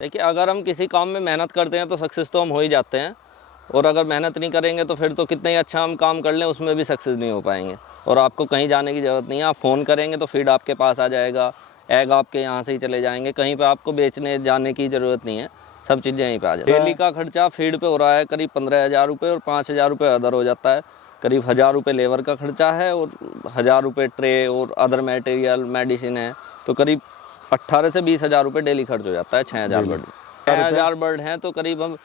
देखिए, अगर हम किसी काम में मेहनत करते हैं तो सक्सेस तो हम हो ही जाते हैं। और अगर मेहनत नहीं करेंगे तो फिर तो कितना ही अच्छा हम काम कर लें उसमें भी सक्सेस नहीं हो पाएंगे। और आपको कहीं जाने की ज़रूरत नहीं है, आप फ़ोन करेंगे तो फीड आपके पास आ जाएगा, एग आपके यहाँ से ही चले जाएंगे, कहीं पे आपको बेचने जाने की ज़रूरत नहीं है, सब चीज़ें यहीं पे आ जाती हैं। डेली का खर्चा फीड पे हो रहा है करीब 15,000 रुपये और 5,000 रुपये अदर हो जाता है। करीब 1,000 रुपये लेबर का खर्चा है और 1,000 रुपये ट्रे और अदर मटेरियल मेडिसिन है, तो करीब 18 से 20,000 रुपये डेली खर्च हो जाता है 6,000 बर्ड। 6,000 बर्ड हैं तो करीब हम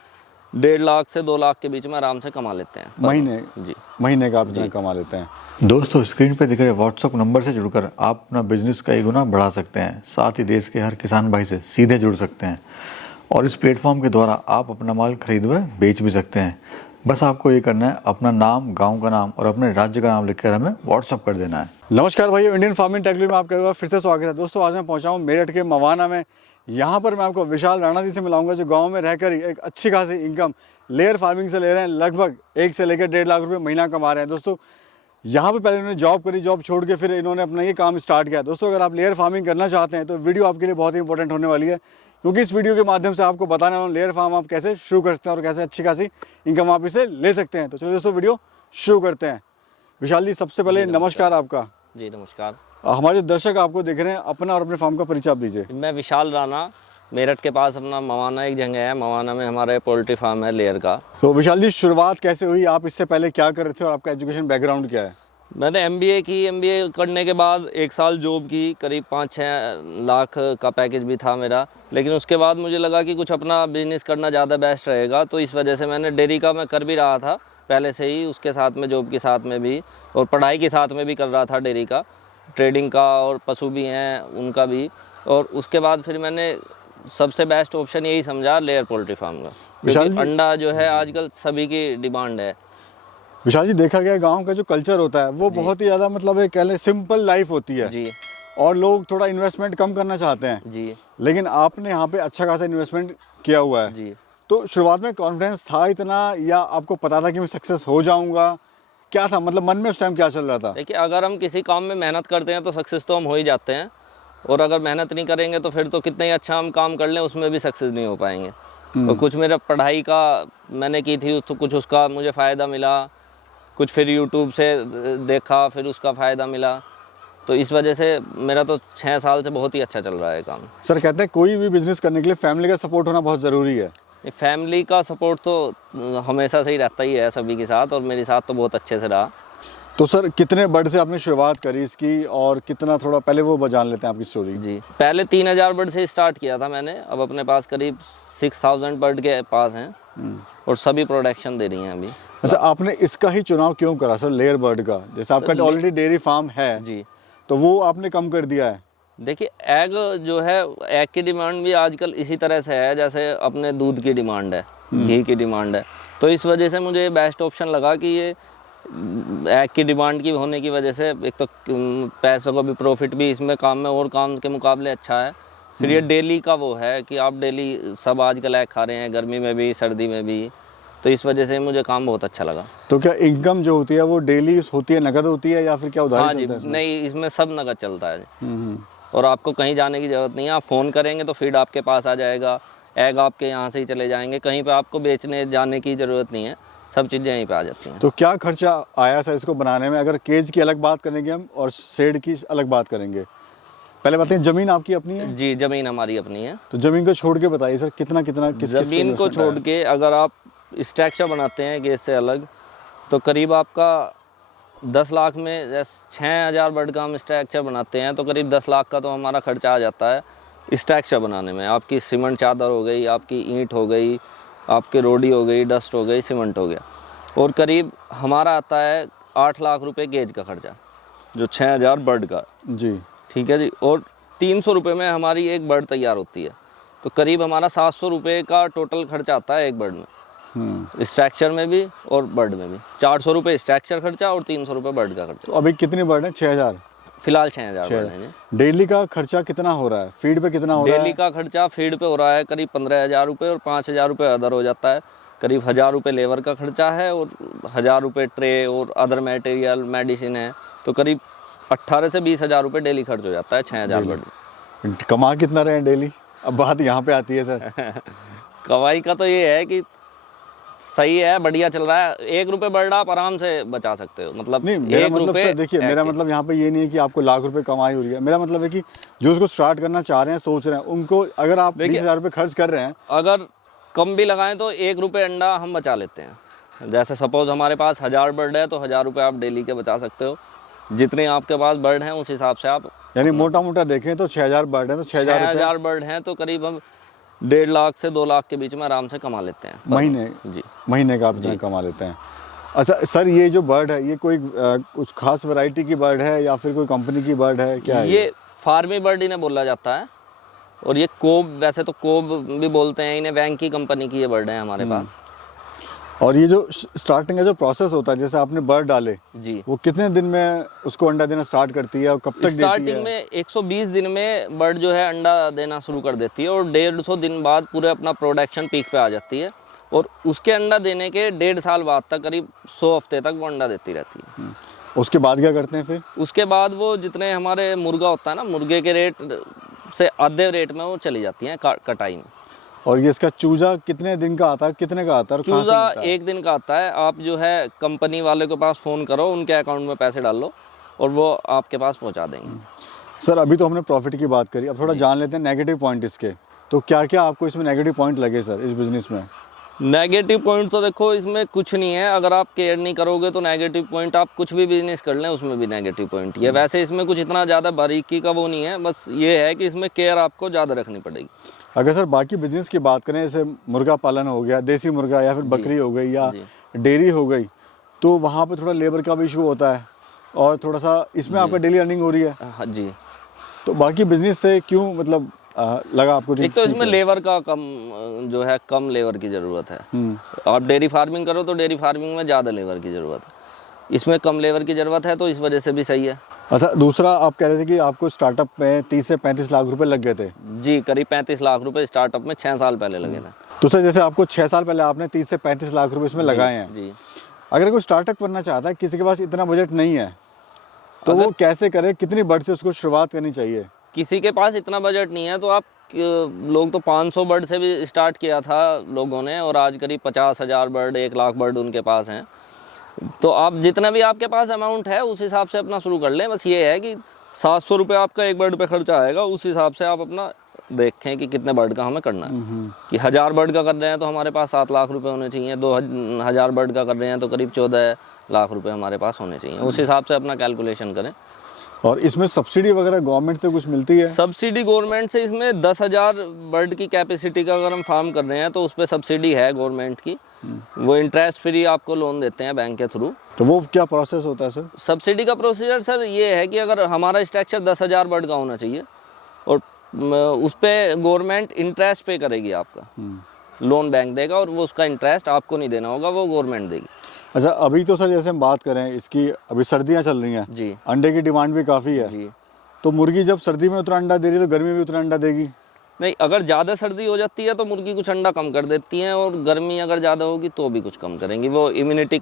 1.5 लाख से 2 लाख के बीच में आराम से कमा लेते हैं महीने। जी, महीने का आप इतना कमा लेते हैं। दोस्तों, स्क्रीन पे दिख रहे व्हाट्सएप नंबर से जुड़कर आप अपना बिजनेस कई गुना बढ़ा सकते हैं, साथ ही देश के हर किसान भाई से सीधे जुड़ सकते हैं और इस प्लेटफॉर्म के द्वारा आप अपना माल खरीद व बेच भी सकते हैं। बस आपको ये करना है, अपना नाम, गांव का नाम और अपने राज्य का नाम लिखकर हमें व्हाट्सअप कर देना है। नमस्कार भाइयों, इंडियन फार्मिंग टेक्नोलॉजी में आपका फिर से स्वागत है। दोस्तों, आज मैं पहुंचा हूं मेरठ के मवाना में। यहाँ पर मैं आपको विशाल राणा जी से मिलाऊंगा, जो गांव में रहकर ही एक अच्छी खासी इनकम लेयर फार्मिंग से ले रहे हैं। लगभग 1 से लेकर 1.5 लाख रुपये महीना कमा रहे हैं। दोस्तों, यहाँ पे पहले इन्होंने जॉब करी, जॉब छोड़ के फिर इन्होंने अपना ये काम स्टार्ट किया। दोस्तों, अगर आप लेयर फार्मिंग करना चाहते हैं तो वीडियो आपके लिए बहुत ही इंपॉर्टेंट होने वाली है, क्योंकि इस वीडियो के माध्यम से आपको बताने वाला हूं लेयर फार्म आप कैसे शुरू कर सकते हैं और कैसे अच्छी खासी इनकम आप इसे ले सकते हैं। तो चलिए दोस्तों, वीडियो शुरू करते हैं। विशाल जी, सबसे पहले नमस्कार आपका। जी नमस्कार। हमारे दर्शक आपको देख रहे हैं, अपना और अपने फार्म का परिचय आप दीजिए। मैं विशाल राणा, मेरठ के पास अपना मवाना एक जगह है, मवाना में हमारा पोल्ट्री फार्म है लेयर का। तो विशाल जी, शुरुआत कैसे हुई? आप इससे पहले क्या कर रहे थे और आपका एजुकेशन बैकग्राउंड क्या है? मैंने एमबीए की, एमबीए करने के बाद 1 साल जॉब की, करीब 5-6 लाख का पैकेज भी था मेरा। लेकिन उसके बाद मुझे लगा कि कुछ अपना बिजनेस करना ज़्यादा बेस्ट रहेगा, तो इस वजह से मैंने डेयरी का मैं कर भी रहा था पहले से ही, उसके साथ में जॉब के साथ में भी और पढ़ाई के साथ में भी कर रहा था डेयरी का, ट्रेडिंग का, और पशु भी हैं उनका भी। और उसके बाद फिर मैंने सबसे बेस्ट ऑप्शन यही समझा लेयर पोल्ट्री फार्म का, क्योंकि अंडा जो है आजकल सभी की डिमांड है। विशाल जी, देखा गया गांव का जो कल्चर होता है वो बहुत ही ज़्यादा, मतलब एक कह लें सिंपल लाइफ होती है जी, और लोग थोड़ा इन्वेस्टमेंट कम करना चाहते हैं जी। लेकिन आपने यहाँ पे अच्छा खासा इन्वेस्टमेंट किया हुआ है जी। तो शुरुआत में कॉन्फिडेंस था इतना, या आपको पता था कि मैं सक्सेस हो जाऊंगा? क्या था, मतलब मन में उस टाइम क्या चल रहा था? देखिए, अगर हम किसी काम में मेहनत करते हैं तो सक्सेस तो हम हो ही जाते हैं। और अगर मेहनत नहीं करेंगे तो फिर तो कितना ही अच्छा हम काम कर लें उसमें भी सक्सेस नहीं हो पाएंगे। तो कुछ मेरा पढ़ाई का मैंने की थी, तो कुछ उसका मुझे फ़ायदा मिला, कुछ फिर यूट्यूब से देखा, फिर उसका फ़ायदा मिला। तो इस वजह से मेरा तो 6 साल से बहुत ही अच्छा चल रहा है काम। सर, कहते हैं कोई भी बिजनेस करने के लिए फैमिली का सपोर्ट होना बहुत ज़रूरी है। फैमिली का सपोर्ट तो हमेशा से ही रहता ही है सभी के साथ, और मेरे साथ तो बहुत अच्छे से रहा। तो सर, कितने बर्ड से आपने शुरुआत करी इसकी, और कितना, थोड़ा पहले वो जान लेते हैं आपकी स्टोरी। जी, पहले 3,000 बर्ड से स्टार्ट किया था मैंने। अब अपने पास करीब 6,000 बर्ड के पास हैं और सभी प्रोडक्शन दे रही हैं अभी। अच्छा, आपने इसका ही चुनाव क्यों करा सर, लेयर बर्ड का? जैसे आपका ऑलरेडी डेयरी फार्म है जी, तो वो आपने कम कर दिया है। देखिए, एग जो है, एग की डिमांड भी आजकल इसी तरह से है जैसे अपने दूध की डिमांड है, घी की डिमांड है। तो इस वजह से मुझे बेस्ट ऑप्शन लगा कि ये एग की डिमांड की होने की वजह से एक तो पैसों का भी प्रॉफिट भी इसमें काम में और काम के मुकाबले अच्छा है। फिर ये डेली का वो है कि आप डेली सब आजकल एग खा रहे हैं, गर्मी में भी सर्दी में भी, तो इस वजह से मुझे काम बहुत अच्छा लगा। तो क्या इनकम जो होती है वो डेली होती है, नगद होती है, या फिर क्या उधारी हाँ जी, चलता है इसमें? नहीं, इसमें सब नगद चलता है। और आपको कहीं जाने की ज़रूरत नहीं है, आप फ़ोन करेंगे तो फीड आपके पास आ जाएगा, एग आपके यहाँ से ही चले जाएंगे, कहीं पे आपको बेचने जाने की ज़रूरत नहीं है, सब चीज़ें यहीं पे आ जाती हैं। तो क्या खर्चा आया सर इसको बनाने में? अगर केज की अलग बात करेंगे हम और शेड की अलग बात करेंगे, पहले बताइए, ज़मीन आपकी अपनी है? जी, ज़मीन हमारी अपनी है। तो ज़मीन को छोड़ के बताइए सर, कितना कितना ज़मीन को छोड़ के अगर आप स्ट्रक्चर बनाते हैं गेज से अलग, तो करीब आपका 10 लाख में, जैसे 6,000 बर्ड का हम स्ट्रक्चर बनाते हैं तो करीब 10 लाख का तो हमारा खर्चा आ जाता है स्ट्रक्चर बनाने में। आपकी सीमेंट चादर हो गई, आपकी ईंट हो गई, आपकी रोडी हो गई, डस्ट हो गई, सीमेंट हो गया, और करीब हमारा आता है 8 लाख रुपए गेज का खर्चा, जो 6,000 बर्ड का जी, ठीक है जी। और 300 रुपये में हमारी एक बर्ड तैयार होती है, तो करीब हमारा 700 रुपये का टोटल खर्चा आता है एक बर्ड में, स्ट्रक्चर में भी और बर्ड में भी। 400 रुपये स्ट्रक्चर खर्चा और 300 रुपये बर्ड का खर्चा। तो अभी कितनी बर्ड है? 6,000 फिलहाल 6,000 बर्ड हैं जी। डेली का खर्चा कितना हो रहा है? फीड पे कितना हो रहा है? डेली का खर्चा फीड पे हो रहा है करीब 15,000 रुपये और 5,000 रुपये अदर हो जाता है। करीब 1,000 रुपये लेबर का खर्चा है और 1,000 रुपये ट्रे और अदर मटेरियल मेडिसिन है, तो करीब 18 से 20,000 रुपये डेली खर्च हो जाता है 6,000 बर्ड। कमा कितना रहे हैं डेली? अब बात यहाँ पे आती है सर। कमाई का तो ये है कि सही है, बढ़िया चल रहा है। 1 रुपये बढ़ आप आराम से बचा सकते हो। मतलब नहीं, मेरा 1 मतलब रुपये सर देखिए, मेरा मतलब यहाँ पे ये नहीं है कि आपको लाख रुपए कमाई हो रही है। मेरा मतलब है कि जो उसको स्टार्ट करना चाह रहे हैं, सोच रहे हैं, उनको अगर आप 20,000 रुपये खर्च कर रहे हैं, अगर कम भी लगाएं तो 1 रुपये अंडा हम बचा लेते हैं। जैसे सपोज हमारे पास 1000 बर्ड है तो 1000 रुपये आप डेली के बचा सकते हो। जितने आपके पास बर्ड हैं उस हिसाब से आप, यानी मोटा मोटा देखें तो 6,000 बर्ड है तो 6,000 रुपये 6000 बर्ड हैं तो करीब हम 1.5 लाख से 2 लाख के बीच में आराम से कमा लेते हैं महीने। जी, महीने का आप इतना कमा लेते हैं। अच्छा सर, ये जो बर्ड है ये कोई कुछ खास वैरायटी की बर्ड है या फिर कोई कंपनी की बर्ड है, क्या है ये फार्मी बर्ड इन्हें बोला जाता है। और ये कोब, वैसे तो कोब भी बोलते हैं इन्हें, वैंकी कंपनी की ये बर्ड है हमारे पास। और ये जो स्टार्टिंग का जो प्रोसेस होता है, जैसे आपने बर्ड डाले जी, वो कितने दिन में उसको अंडा देना स्टार्ट करती है और कब तक देती है? स्टार्टिंग में 120 दिन में बर्ड जो है अंडा देना शुरू कर देती है और 150 दिन बाद पूरे अपना प्रोडक्शन पीक पे आ जाती है। और उसके अंडा देने के 1.5 साल बाद तक करीब 100 हफ्ते तक वो अंडा देती रहती है। उसके बाद क्या करते हैं फिर? उसके बाद वो जितने हमारे मुर्गा होता है ना, मुर्गे के रेट से आधे रेट में वो चली जाती हैं कटाई में। और ये इसका चूजा कितने दिन का आता है, कितने का आता है और कहाँ से चूज़ा मिलता है? 1 दिन का आता है। आप जो है कंपनी वाले के पास फ़ोन करो, उनके अकाउंट में पैसे डाल लो और वो आपके पास पहुंचा देंगे। सर अभी तो हमने प्रॉफिट की बात करी, अब थोड़ा जान लेते हैं नेगेटिव पॉइंट इसके। तो क्या क्या आपको इसमें नेगेटिव पॉइंट लगे सर इस बिज़नेस में? नेगेटिव पॉइंट तो देखो इसमें कुछ नहीं है। अगर आप केयर नहीं करोगे तो नेगेटिव पॉइंट, आप कुछ भी बिजनेस कर लें उसमें भी नेगेटिव पॉइंट ही है। वैसे इसमें कुछ इतना ज़्यादा बारीकी का वो नहीं है, बस ये है कि इसमें केयर आपको ज़्यादा रखनी पड़ेगी। अगर सर बाकी बिजनेस की बात करें, जैसे मुर्गा पालन हो गया, देसी मुर्गा या फिर बकरी हो गई या डेयरी हो गई, तो वहाँ पे थोड़ा लेबर का भी इशू होता है और थोड़ा सा इसमें आपका डेली अर्निंग हो रही है। हाँ जी। तो बाकी बिजनेस से क्यों मतलब लगा आपको? एक तो इसमें लेबर का जो है कम लेबर की ज़रूरत है। आप डेयरी फार्मिंग करो तो डेयरी फार्मिंग में ज़्यादा लेबर की ज़रूरत है, इसमें कम लेबर की ज़रूरत है, तो इस वजह से भी सही है। अच्छा, दूसरा आप कह रहे थे कि आपको स्टार्टअप में 30 से 35 लाख रुपए लग गए थे। जी, करीब 35 लाख रुपए स्टार्टअप में 6 साल पहले लगे थे। तो सर जैसे आपको 6 साल पहले आपने 30 से 35 लाख रुपए इसमें लगाए हैं। जी। अगर कोई स्टार्टअप करना चाहता है, किसी के पास इतना बजट नहीं है, तो वो कैसे करे? कितनी बर्ड से उसको शुरुआत करनी चाहिए? किसी के पास इतना बजट नहीं है तो आप लोग तो 500 बर्ड से भी स्टार्ट किया था लोगों ने, और आज करीब 50,000 बर्ड, 1 लाख बर्ड उनके पास हैं। तो आप जितना भी आपके पास अमाउंट है उस हिसाब से अपना शुरू कर लें। बस ये है कि 700 रुपये आपका एक बर्ड पे खर्चा आएगा, उस हिसाब से आप अपना देखें कि कितने बर्ड का हमें करना है। कि 1000 बर्ड का कर रहे हैं तो हमारे पास 7 लाख रुपए होने चाहिए, 2000 बर्ड का कर रहे हैं तो करीब 14 लाख रुपए हमारे पास होने चाहिए। उस हिसाब से अपना कैलकुलेशन करें। और इसमें सब्सिडी वगैरह गवर्नमेंट से कुछ मिलती है? सब्सिडी गवर्नमेंट से, इसमें 10,000 बर्ड की कैपेसिटी का अगर हम फार्म कर रहे हैं तो उस पर सब्सिडी है गवर्नमेंट की। वो इंटरेस्ट फ्री आपको लोन देते हैं बैंक के थ्रू। तो वो क्या प्रोसेस होता है सर? सब्सिडी का प्रोसीजर सर ये है कि अगर हमारा स्ट्रक्चर 10,000 बर्ड का होना चाहिए और उस पर गवर्नमेंट इंटरेस्ट पे करेगी आपका, लोन बैंक देगा और वो उसका इंटरेस्ट आपको नहीं देना होगा, वो गवर्नमेंट देगी। अच्छा, अभी तो सर जैसे हम बात करें इसकी, अभी सर्दियाँ चल रही हैं जी अंडे की डिमांड भी काफ़ी है जी। तो मुर्गी जब सर्दी में उतना अंडा दे रही है तो गर्मी में भी उतना अंडा देगी? नहीं, अगर ज़्यादा सर्दी हो जाती है तो मुर्गी कुछ अंडा कम कर देती हैं, और गर्मी अगर ज़्यादा होगी तो भी कुछ कम करेंगी। वो इम्यूनिटी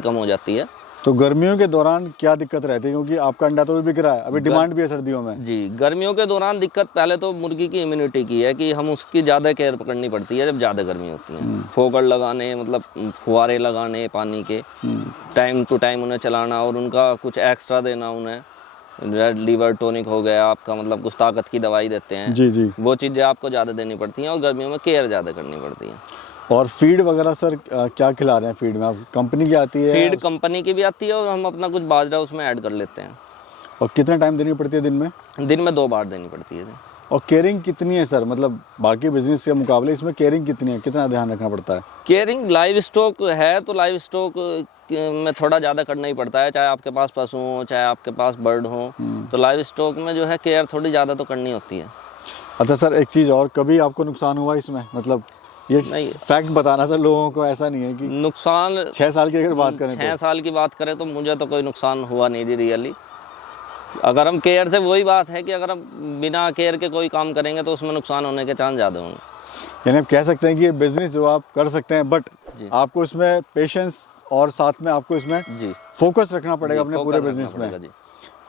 कम हो जाती है। तो गर्मियों के दौरान क्या दिक्कत रहती है, क्योंकि आपका अंडा तो भी बिक रहा है, अभी डिमांड भी है सर्दियों में? जी, गर्मियों के दौरान दिक्कत पहले तो मुर्गी की इम्यूनिटी की है कि हम उसकी ज़्यादा केयर पकड़नी पड़ती है जब ज़्यादा गर्मी होती है। फोकड़ लगाने, मतलब फुहारे लगाने पानी के, टाइम टू टाइम उन्हें चलाना और उनका कुछ एक्स्ट्रा देना उन्हें। रेड लीवर टॉनिक हो गया आपका, मतलब कुछ ताकत की दवाई देते हैं। जी जी। वो चीज़ें आपको ज़्यादा देनी पड़ती हैं और गर्मियों में केयर ज़्यादा करनी पड़ती है। और फीड वगैरह सर क्या खिला रहे हैं फीड में? आप कंपनी की आती है? फीड कंपनी की भी आती है और हम अपना कुछ बाजरा उसमें ऐड कर लेते हैं। और कितना टाइम देनी पड़ती है दिन में? दिन में 2 बार देनी पड़ती है। और केयरिंग कितनी है सर, मतलब बाकी बिजनेस के मुकाबले इसमें केयरिंग कितनी है, कितना ध्यान रखना पड़ता है? केयरिंग लाइव स्टॉक है तो लाइव स्टॉक में थोड़ा ज़्यादा करना ही पड़ता है, चाहे आपके पास पशु हो चाहे आपके पास बर्ड हो। तो लाइव स्टॉक में जो है केयर थोड़ी ज़्यादा तो करनी होती है। अच्छा सर, एक चीज़ और, कभी आपको नुकसान हुआ इसमें? मतलब ये फैक्ट बताना सर लोगों को, ऐसा नहीं है कि नुकसान 6 साल की अगर बात करें 6 साल की बात करें तो मुझे तो कोई नुकसान हुआ नहीं जी रियली। अगर हम केयर से, वही बात है कि अगर हम बिना केयर के कोई काम करेंगे तो उसमें नुकसान होने के चांस ज़्यादा होंगे। यानी आप कह सकते हैं कि ये बिजनेस जो आप कर सकते हैं, बट आपको इसमें पेशेंस और साथ में आपको इसमें जी फोकस रखना पड़ेगा अपने पूरे बिजनेस में। जी।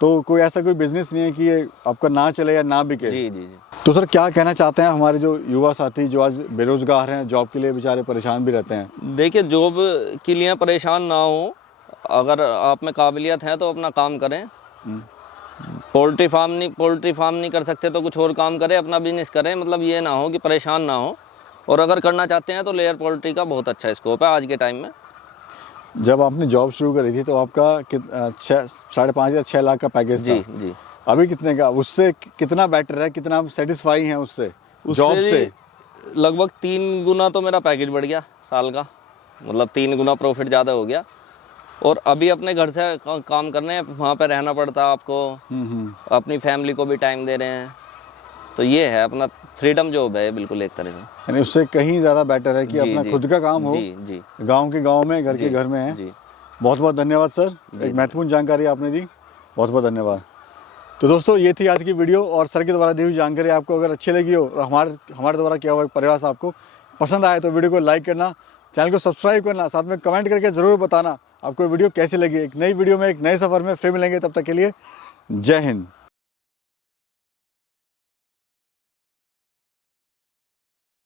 तो कोई ऐसा कोई बिजनेस नहीं है कि ये आपका ना चले या ना बिके। जी जी जी। तो सर क्या कहना चाहते हैं हमारे जो युवा साथी जो आज बेरोजगार हैं, जॉब के लिए बेचारे परेशान भी रहते हैं? देखिए, जॉब के लिए परेशान ना हो, अगर आप में काबिलियत है तो अपना काम करें। पोल्ट्री फार्म नहीं कर सकते तो कुछ और काम करें, अपना बिजनेस करें, मतलब ये ना हो कि परेशान ना हो। और अगर करना चाहते हैं तो लेयर पोल्ट्री का बहुत अच्छा स्कोप है आज के टाइम में। जब आपने जॉब शुरू करी थी तो आपका 5.5 या 6 लाख का पैकेज था। जी जी। अभी कितने का? उससे कितना बेटर है, कितना आप सेटिस्फाई हैं उससे जॉब से? लगभग 3 गुना तो मेरा पैकेज बढ़ गया साल का, मतलब 3 गुना प्रॉफिट ज़्यादा हो गया। और अभी अपने घर से काम कर रहे हैं, वहाँ पे रहना पड़ता है आपको, अपनी फैमिली को भी टाइम दे रहे हैं। तो ये है अपना फ्रीडम जॉब है बिल्कुल एक तरह से। यानी उससे कहीं ज़्यादा बेटर है कि जी, अपना जी। खुद का काम हो, जी जी गांव के गांव में, घर के जी, घर में है। जी। बहुत बहुत धन्यवाद सर, एक महत्वपूर्ण जानकारी आपने दी, बहुत बहुत धन्यवाद। तो दोस्तों ये थी आज की वीडियो, और सर के द्वारा दी हुई जानकारी आपको अगर अच्छी लगी हो और हमारे द्वारा किया हुआ प्रयास आपको पसंद आए तो वीडियो को लाइक करना, चैनल को सब्सक्राइब करना, साथ में कमेंट करके ज़रूर बताना आपको वीडियो कैसी लगी। एक नई वीडियो में एक नए सफ़र में फिर मिलेंगे, तब तक के लिए जय हिंद।